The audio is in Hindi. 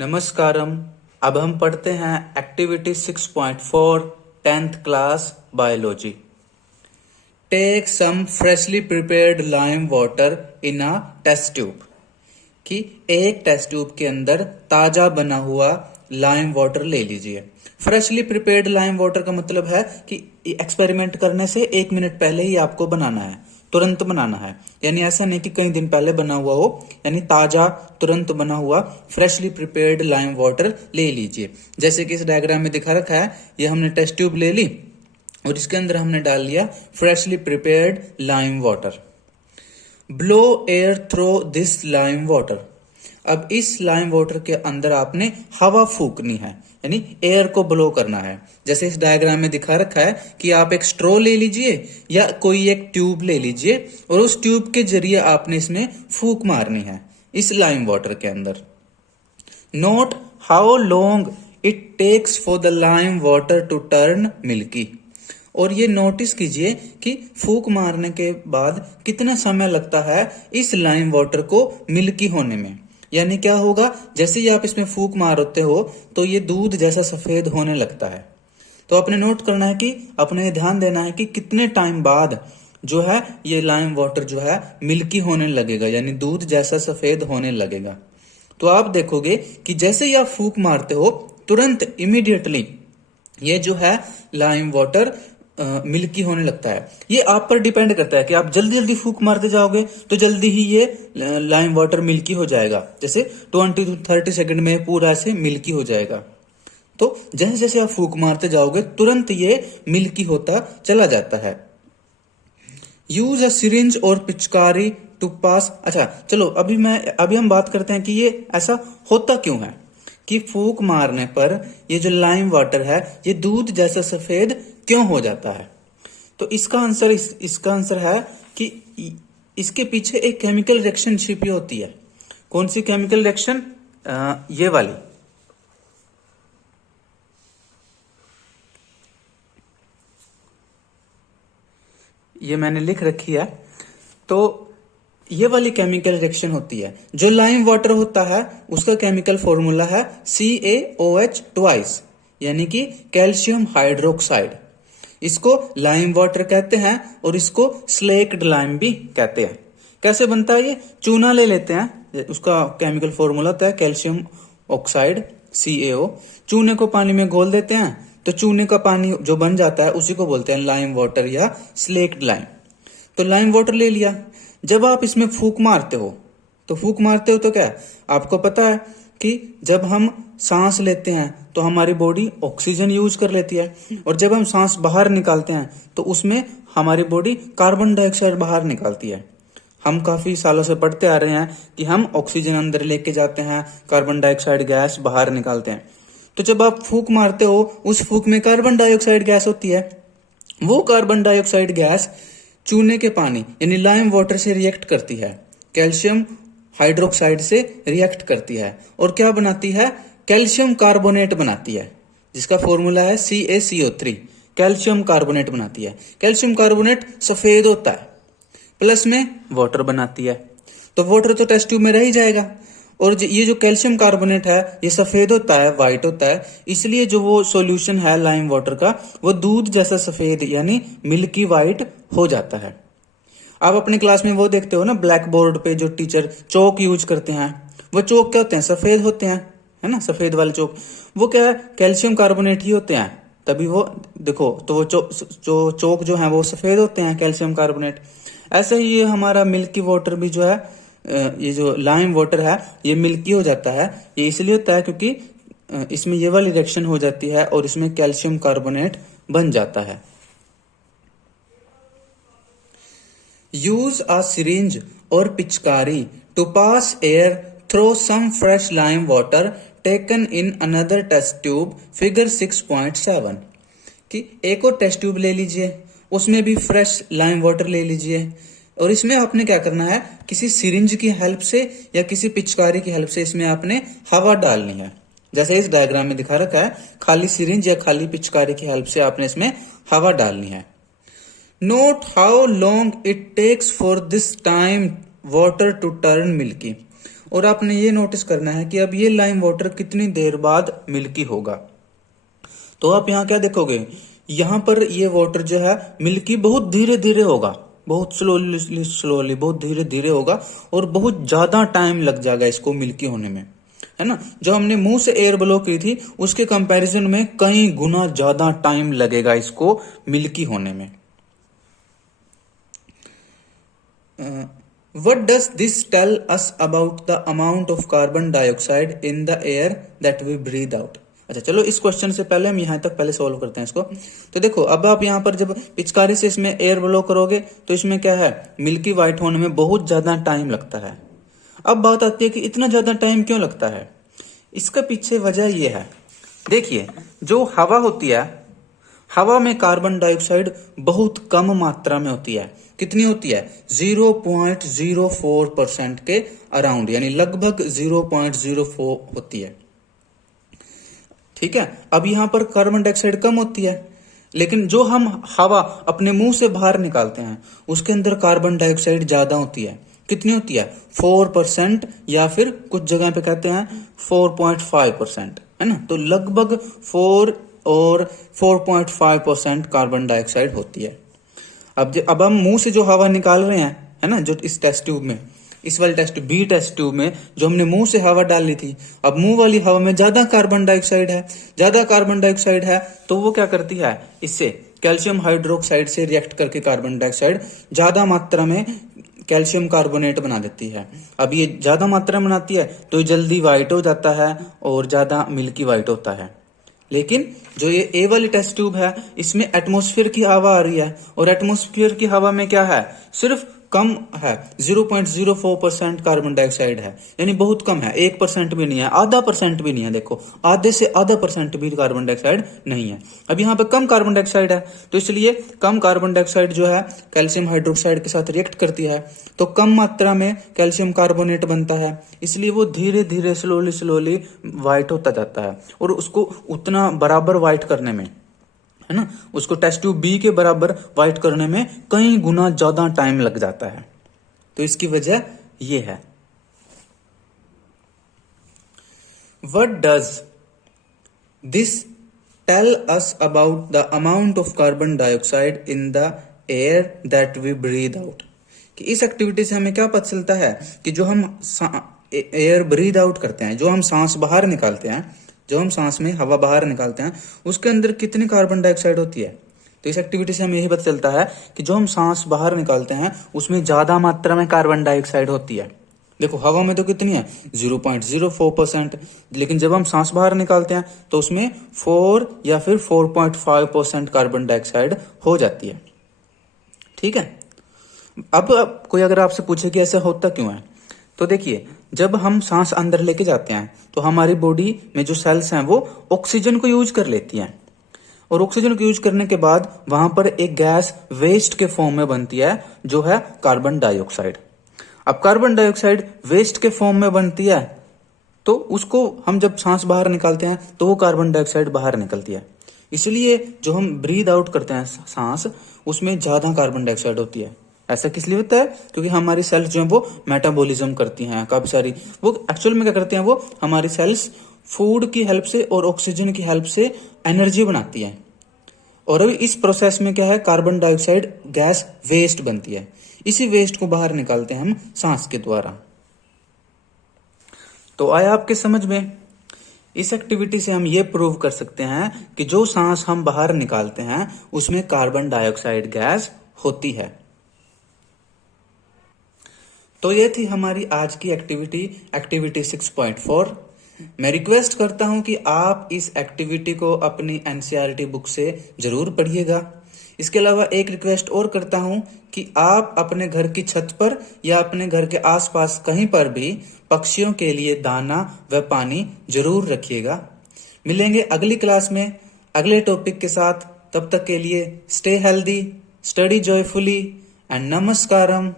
नमस्कारम। अब हम पढ़ते हैं activity 6.4 10th class biology. Take some freshly prepared lime water in a test tube. कि एक टेस्ट ट्यूब के अंदर ताजा बना हुआ लाइम वाटर ले लीजिए। फ्रेशली प्रिपेयर्ड लाइम वाटर का मतलब है कि एक्सपेरिमेंट करने से 1 मिनट पहले ही आपको बनाना है, तुरंत बनाना है। यानी ऐसा नहीं कि कई दिन पहले बना हुआ हो, यानी ताजा तुरंत बना हुआ फ्रेशली प्रिपेयर्ड लाइम वाटर ले लीजिए। जैसे कि इस डायग्राम में दिखा रखा है, ये हमने टेस्ट ट्यूब ले ली और इसके अंदर हमने डाल लिया freshly prepared lime water. Blow air through this lime water. अब इस लाइम वाटर के अंदर आपने हवा फूकनी है, यानी एयर को ब्लो करना है। जैसे इस डायग्राम में दिखा रखा है कि आप एक स्ट्रॉ ले लीजिए या कोई एक ट्यूब ले लीजिए और उस ट्यूब के जरिए आपने इसमें फूक मारनी है इस लाइम वाटर के अंदर। Note how long it takes for the lime water to turn milky. और ये नोटिस कीजिए कि फूक मारने के बाद कितना समय लगता है इस लाइम वाटर को मिल्की होने में। यानी क्या होगा, जैसे ही आप इसमें फूक मारते हो तो ये दूध जैसा सफेद होने लगता है। तो आपने नोट करना है कि अपने ध्यान देना है कि कितने टाइम बाद जो है ये लाइम वाटर जो है मिल्की होने लगेगा, यानी दूध जैसा सफेद होने लगेगा। तो आप देखोगे कि जैसे ही आप फूक मारते हो तुरंत इमीडिएटली ये जो है लाइम वाटर मिल्की होने लगता है। ये आप पर डिपेंड करता है कि आप जल्दी जल्दी फूक मारते जाओगे तो जल्दी ही ये लाइम वाटर मिल्की हो जाएगा। जैसे 20 to 30 सेकंड में पूरा ऐसे मिल्की हो जाएगा। तो जैसे जैसे आप फूक मारते जाओगे तुरंत ये मिल्की होता चला जाता है। यूज अ सिरिंज और पिचकारी टू पास। अच्छा चलो अभी हम बात करते हैं कि ये ऐसा होता क्यों है कि फूक मारने पर ये जो लाइम वाटर है ये दूध जैसा सफेद क्यों हो जाता है। तो इसका आंसर है कि इसके पीछे एक केमिकल रिएक्शन छिपी होती है। कौन सी केमिकल रिएक्शन? ये वाली। ये मैंने लिख रखी है। तो ये वाली केमिकल रिएक्शन होती है। जो लाइम वाटर होता है उसका केमिकल फॉर्मूला है CaOH ट्वाइस, यानी कि कैल्शियम हाइड्रोक्साइड। इसको लाइम वाटर कहते हैं और इसको स्लेक्ड लाइम भी कहते हैं। कैसे बनता है ये? चूना ले लेते हैं, उसका केमिकल फॉर्मूला होता है कैल्शियम ऑक्साइड CaO। चूने को पानी में घोल देते हैं तो चूने का पानी जो बन जाता है उसी को बोलते हैं लाइम वाटर या स्लेक्ड लाइम। तो लाइम वाटर ले लिया। जब आप इसमें फूक मारते हो तो क्या आपको पता है कि जब हम सांस लेते हैं तो हमारी बॉडी ऑक्सीजन यूज कर लेती है और जब हम सांस बाहर निकालते हैं तो उसमें हमारी बॉडी कार्बन डाइऑक्साइड बाहर निकालती है। हम काफी सालों से पढ़ते आ रहे हैं कि हम ऑक्सीजन अंदर लेके जाते हैं, कार्बन डाइऑक्साइड गैस बाहर निकालते हैं। तो जब आप फूक मारते हो उस फूक में कार्बन डाइऑक्साइड गैस होती है। वो कार्बन डाइऑक्साइड गैस चूने के पानी यानी लाइम वाटर से रिएक्ट करती है, कैल्शियम हाइड्रोक्साइड से रिएक्ट करती है और क्या बनाती है? कैल्शियम कार्बोनेट बनाती है, जिसका फॉर्मूला है CaCO3। कैल्शियम कार्बोनेट बनाती है। कैल्शियम कार्बोनेट सफेद होता है, प्लस में वाटर बनाती है। तो वाटर तो टेस्ट ट्यूब में रह ही जाएगा और ये जो कैल्शियम कार्बोनेट है ये सफेद होता है, व्हाइट होता है। इसलिए जो वो सॉल्यूशन है लाइम वाटर का वो दूध जैसा सफेद यानी मिल्की व्हाइट हो जाता है। आप अपने क्लास में वो देखते हो ना, ब्लैक बोर्ड पे जो टीचर चौक यूज करते हैं, वो चौक क्या होते हैं? सफेद होते हैं, है ना, सफेद वाले चौक। वो क्या है? कैल्शियम कार्बोनेट ही होते हैं। तभी वो देखो तो वो चौक जो है वो सफेद होते हैं, कैल्शियम कार्बोनेट। ऐसे ही ये हमारा मिल्की वाटर भी जो है, ये जो लाइम वाटर है ये मिल्की हो जाता है। ये इसलिए होता है क्योंकि इसमें ये वाली रिएक्शन हो जाती है और इसमें कैल्शियम कार्बोनेट बन जाता है। यूज अ सिरिंज और पिचकारी to pass air through some fresh lime water taken in another test tube figure 6.7। कि एक और टेस्ट ट्यूब ले लीजिए, उसमें भी फ्रेश लाइम वाटर ले लीजिए और इसमें आपने क्या करना है? किसी सिरिंज की हेल्प से या किसी पिचकारी की हेल्प से इसमें आपने हवा डालनी है। जैसे इस डायग्राम में दिखा रखा है, खाली सिरिंज या खाली पिचकारी की हेल्प से आपने इसमें हवा डालनी है। Note how long it takes for this time water to turn milky. और आपने ये नोटिस करना है कि अब ये लाइम वाटर कितनी देर बाद मिल्की होगा। तो आप यहाँ क्या देखोगे, यहाँ पर ये वाटर जो है मिल्की बहुत धीरे धीरे होगा, बहुत स्लोली स्लोली, बहुत धीरे धीरे होगा और बहुत ज्यादा टाइम लग जाएगा इसको मिल्की होने में, है ना। जो हमने मुंह से एयर ब्लो की थी उसके कंपैरिजन में कई गुना ज्यादा टाइम लगेगा इसको मिल्की होने में। What does this tell us about the amount of carbon dioxide in the air that we breathe out? अच्छा चलो, इस क्वेश्चन से पहले हम यहाँ तक पहले सॉल्व करते हैं इसको। तो देखो, अब आप यहाँ पर जब पिचकारी से इसमें एयर ब्लो करोगे तो इसमें क्या है, मिल्की वाइट होने में बहुत ज्यादा टाइम लगता है। अब बात आती है कि इतना ज्यादा टाइम क्यों लगता है। इसका पीछे वजह यह है, देखिए जो हवा होती है, हवा में कार्बन डाइऑक्साइड बहुत कम मात्रा में होती है। कितनी होती है, 0.04% के अराउंड, यानी लगभग 0.04 होती है। ठीक है, अब यहां पर कार्बन डाइऑक्साइड कम होती है, लेकिन जो हम हवा अपने मुंह से बाहर निकालते हैं उसके अंदर कार्बन डाइऑक्साइड ज्यादा होती है। कितनी होती है, 4%, या फिर कुछ जगह पे कहते हैं 4.5%, है ना। तो लगभग 4 और 4.5% कार्बन डाइऑक्साइड होती है। अब हम मुंह से जो हवा निकाल रहे हैं, है ना, जो इस टेस्ट ट्यूब में, इस वाले बी टेस्ट ट्यूब में जो हमने मुंह से हवा डाली थी, अब मुंह वाली हवा में ज्यादा कार्बन डाइऑक्साइड है। ज्यादा कार्बन डाइऑक्साइड है तो वो क्या करती है, इससे कैल्शियम हाइड्रोक्साइड से रिएक्ट करके कार्बन डाइऑक्साइड ज्यादा मात्रा में कैल्शियम कार्बोनेट बना देती है। अब ये ज्यादा मात्रा में बनाती है तो ये जल्दी व्हाइट हो जाता है और ज्यादा मिल्की व्हाइट होता है। लेकिन जो ये ए वाली टेस्ट ट्यूब है इसमें एटमॉस्फेयर की हवा आ रही है, और एटमॉस्फेयर की हवा में क्या है, सिर्फ कम है, 0.04% कार्बन डाइऑक्साइड है, यानी बहुत कम है, 1% भी नहीं है, आधा परसेंट भी नहीं है। देखो, आधे से आधा परसेंट भी कार्बन डाइऑक्साइड नहीं है। अब यहाँ पे कम कार्बन डाइऑक्साइड है तो इसलिए कम कार्बन डाइऑक्साइड जो है कैल्शियम हाइड्रोक्साइड के साथ रिएक्ट करती है तो कम मात्रा में कैल्शियम कार्बोनेट बनता है, इसलिए वो धीरे धीरे स्लोली स्लोली व्हाइट होता जाता है। और उसको उतना बराबर व्हाइट करने में, है ना, उसको टेस्ट ट्यूब बी के बराबर व्हाइट करने में कई गुना ज्यादा टाइम लग जाता है। तो इसकी वजह ये है। What does this tell us about the amount of carbon dioxide in the air that we breathe out? कि इस एक्टिविटी से हमें क्या पता चलता है कि जो हम एयर ब्रीद आउट करते हैं, जो हम सांस बाहर निकालते हैं, जो हम सांस में हवा बाहर निकालते हैं उसके अंदर कितनी कार्बन डाइऑक्साइड होती है। तो इस एक्टिविटी से हमें यही पता चलता है कि जो हम सांस बाहर निकालते हैं उसमें ज्यादा मात्रा में कार्बन डाइऑक्साइड होती है। देखो, हवा में तो कितनी है, 0.04%, लेकिन जब हम सांस बाहर निकालते हैं तो उसमें 4 या फिर 4.5% कार्बन डाइऑक्साइड हो जाती है। ठीक है, अब कोई अगर आपसे पूछे कि ऐसा होता क्यों है, तो देखिए, जब हम सांस अंदर लेके जाते हैं तो हमारी बॉडी में जो सेल्स हैं वो ऑक्सीजन को यूज कर लेती हैं, और ऑक्सीजन को यूज करने के बाद वहां पर एक गैस वेस्ट के फॉर्म में बनती है जो है कार्बन डाइऑक्साइड। अब कार्बन डाइऑक्साइड वेस्ट के फॉर्म में बनती है तो उसको हम जब सांस बाहर निकालते हैं तो वो कार्बन डाइऑक्साइड बाहर निकलती है। इसलिए जो हम ब्रीद आउट करते हैं सांस, उसमें ज्यादा कार्बन डाइऑक्साइड होती है। ऐसा किस लिए होता है, क्योंकि हमारी सेल्स जो है वो मेटाबॉलिज्म करती हैं काफी सारी। वो एक्चुअल में क्या करते हैं, वो हमारी सेल्स फूड की हेल्प से और ऑक्सीजन की हेल्प से एनर्जी बनाती हैं, और अभी इस प्रोसेस में क्या है, कार्बन डाइऑक्साइड गैस वेस्ट बनती है। इसी वेस्ट को बाहर निकालते हैं हम सांस के द्वारा। तो आया आपके समझ में। इस एक्टिविटी से हम ये प्रूव कर सकते हैं कि जो सांस हम बाहर निकालते हैं उसमें कार्बन डाइऑक्साइड गैस होती है। तो ये थी हमारी आज की एक्टिविटी 6.4। मैं रिक्वेस्ट करता हूं कि आप इस एक्टिविटी को अपनी एनसीईआरटी बुक से जरूर पढ़िएगा। इसके अलावा एक रिक्वेस्ट और करता हूं कि आप अपने घर की छत पर या अपने घर के आसपास कहीं पर भी पक्षियों के लिए दाना व पानी जरूर रखिएगा। मिलेंगे अगली क्लास में अगले टॉपिक के साथ। तब तक के लिए stay healthy, study joyfully and नमस्कारम।